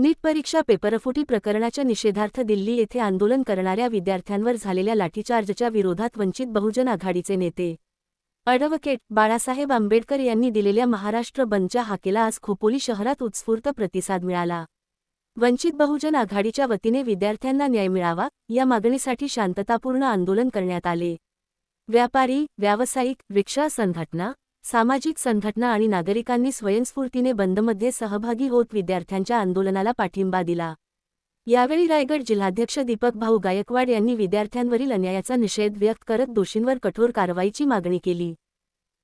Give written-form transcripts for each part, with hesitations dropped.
नीट परीक्षा पेपरफुटी प्रकरणाच्या निषेधार्थ दिल्ली येथे आंदोलन करणाऱ्या विद्यार्थ्यांवर झालेल्या लाठीचार्जच्या विरोधात वंचित बहुजन आघाडीचे नेते ॲडव्होकेट बाळासाहेब आंबेडकर यांनी दिलेल्या महाराष्ट्र बंदच्या हाकेला आज खोपोली शहरात उत्स्फूर्त प्रतिसाद मिळाला। वंचित बहुजन आघाडीच्या वतीने विद्यार्थ्यांना न्याय मिळावा या मागणीसाठी शांततापूर्ण आंदोलन करण्यात आले। व्यापारी, व्यावसायिक, रिक्षा संघटना, सामाजिक संघटना आणि नागरिकांनी स्वयंस्फूर्तीने बंदमध्ये सहभागी होत विद्यार्थ्यांच्या आंदोलनाला पाठिंबा दिला। यावेळी रायगड जिल्हाध्यक्ष दीपक भाऊ गायकवाड यांनी विद्यार्थ्यांवरील अन्यायाचा निषेध व्यक्त करत दोषींवर कठोर कारवाईची मागणी केली।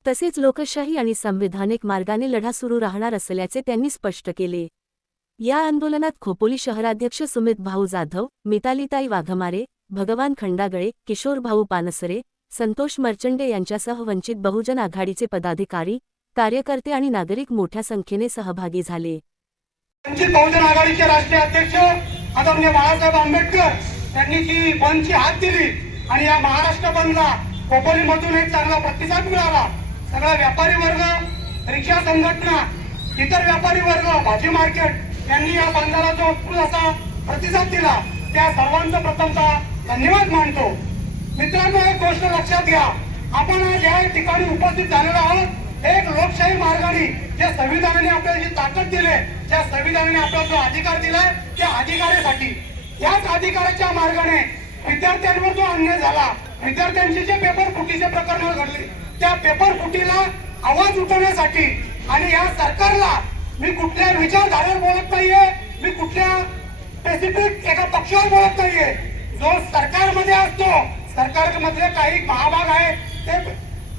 तसेच लोकशाही आणि संविधानिक मार्गाने लढा सुरू राहणार असल्याचे त्यांनी स्पष्ट केले। या आंदोलनात खोपोली शहराध्यक्ष सुमित भाऊ जाधव, मितालीताई वाघमारे, भगवान खंडागळे, किशोर भाऊ पानसरे, संतोष मर्चंडे यांच्यासह वंचित बहुजन आघाडीचे पदाधिकारी, कार्यकर्ते आणि नागरिक मोठ्या संख्येने सहभागी झाले। वंचित बहुजन आघाडीचे राष्ट्रीय अध्यक्ष आदरणीय बाळासाहेब आंबेडकर यांनी जी बंदची हाक दिली आणि या महाराष्ट्र बंदला खोपोलीमधून एक चांगला प्रतिसाद मिळाला। सगळा व्यापारी वर्ग, रिक्षा संघटना, इतर व्यापारी वर्ग, भाजी मार्केट यांनी या बंदला जो उत्स्फूर्त असा प्रतिसाद दिला त्या सर्वांचा प्रथमतः धन्यवाद मानतो। मित्रांनो, एक गोष्ट लक्षात घ्या, आपण आज या ठिकाणी उपस्थित झालेलो आहोत एक लोकशाही मार्गाने, ज्या संविधानाने आपल्याला जी ताकद दिली, ज्या संविधानाने आपल्याला जो अधिकार दिलाय त्या अधिकारासाठी, याच अधिकाराच्या मार्गाने विद्यार्थ्यांवर जो अन्याय झाला, विद्यार्थ्यांचे जे पेपर फुटीचे प्रकरण घडले त्या पेपर फुटीला आवाज उठवण्यासाठी आणि या सरकारला मी कुठल्या विचारधारेवर बोलत नाहीये, मी कुठल्या स्पेसिफिक एका पक्षावर बोलत नाहीये। जो सरकारमध्ये असतो, सरकारमधले काही महाभाग आहेत ते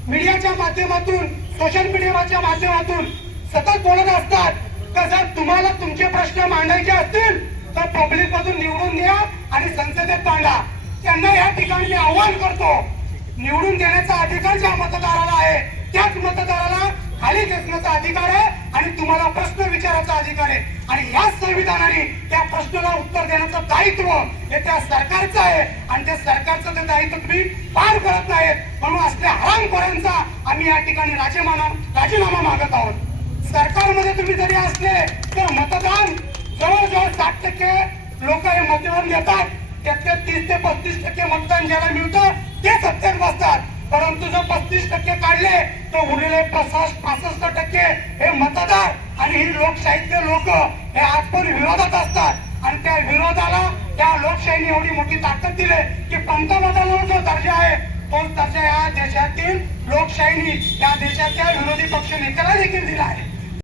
मीडियाच्या माध्यमातून, सोशल मीडियाच्या माध्यमातून सतत बोलत असतात की जर तुम्हाला तुमचे प्रश्न मांडायचे असतील तर पब्लिक मधून निवडून द्या आणि संसदेत मांडा। त्यांना या ठिकाणी मी आव्हान करतो, निवडून देण्याचा अधिकार ज्या मतदाराला आहे त्याच मतदाराला खाली खेचण्याचा अधिकार आहे आणि तुम्हाला प्रश्न विचारायचा अधिकार आहे आणि याच संविधानाने त्या प्रश्नाला उत्तर देण्याचं दायित्व हे त्या सरकारचं आहे आणि त्या सरकारचं ते दायित्व तुम्ही पार करत नाहीत। म्हणून असल्या हरामखोरांचा आम्ही या ठिकाणी राजीनामा मागत आहोत। सरकारमध्ये तुम्ही जरी असले तर मतदान जवळजवळ 60% लोक हे मतदान देतात, त्यातले 30 ते 35% मतदान ज्याला मिळतं ते सत्तेत बसतात, परंतु जर 35% काढले तर उरलेले 65% हे मतदार आणि ही लोकशाहीतले लोक हे आज पण विरोधात असतात आणि त्या विरोधाला त्या लोकशाहीने एवढी मोठी ताकद दिली की पंतप्रधानावर जो दर्जा आहे तोच दर्जा या देशातील लोकशाहीने या देशाच्या विरोधी पक्ष नेत्याला देखील दिला आहे।